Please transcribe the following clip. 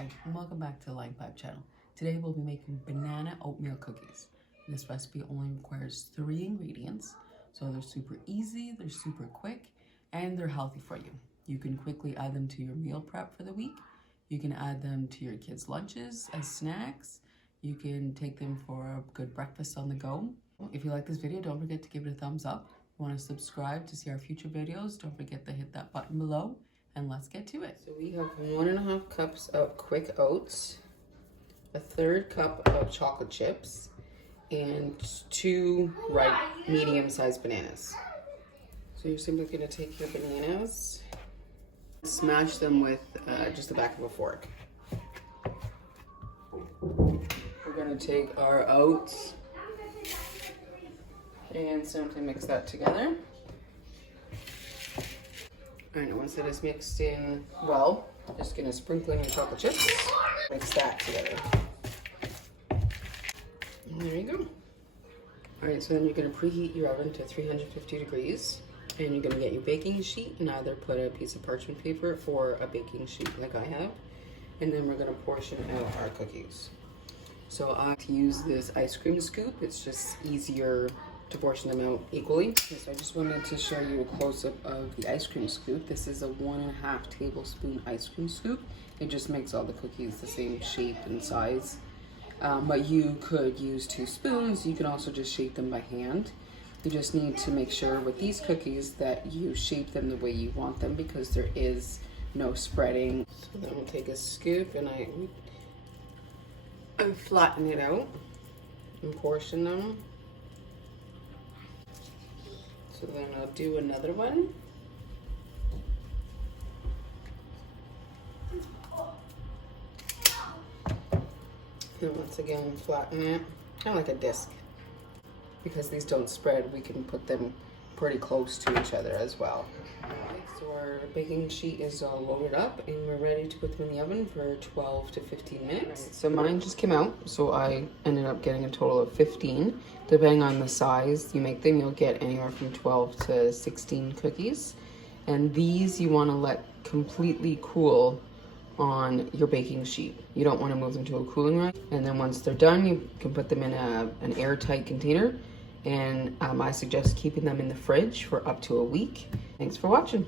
Hi, and welcome back to the Light Vibe channel. Today we'll be making banana oatmeal cookies. This recipe only requires 3 ingredients, so they're super easy, they're super quick, and they're healthy for you. You can quickly add them to your meal prep for the week. You can add them to your kids' lunches as snacks. You can take them for a good breakfast on the go. If you like this video, don't forget to give it a thumbs up. If you want to subscribe to see our future videos, don't forget to hit that button below. And let's get to it. So we have 1.5 cups of quick oats, a 1/3 cup of chocolate chips, and 2 ripe medium-sized bananas. So you're simply going to take your bananas, smash them with just the back of a fork. We're going to take our oats and simply mix that together. Alright, once it is mixed in well, just gonna sprinkle in your chocolate chips, mix that together. And there you go. Alright, so then you're gonna preheat your oven to 350 degrees, and you're gonna get your baking sheet and either put a piece of parchment paper or a baking sheet like I have, and then we're gonna portion out our cookies. So I use this ice cream scoop. It's just easier to portion them out equally. So I just wanted to show you a close-up of the ice cream scoop. This is a 1.5 tablespoon ice cream scoop. It just makes all the cookies the same shape and size. But you could use 2 spoons. You can also just shape them by hand. You just need to make sure with these cookies that you shape them the way you want them, because there is no spreading. So then we'll take a scoop and I flatten it out and portion them. So then I'll do another one. And once again, flatten it, kind of like a disc. Because these don't spread, we can put them pretty close to each other as well. Alright, so our baking sheet is all loaded up and we're ready to put them in the oven for 12 to 15 minutes. Right, so mine just came out, so I ended up getting a total of 15. Depending on the size you make them, you'll get anywhere from 12 to 16 cookies. And these you want to let completely cool on your baking sheet. You don't want to move them to a cooling rack. And then once they're done, you can put them in an airtight container. And I suggest keeping them in the fridge for up to a week. Thanks for watching.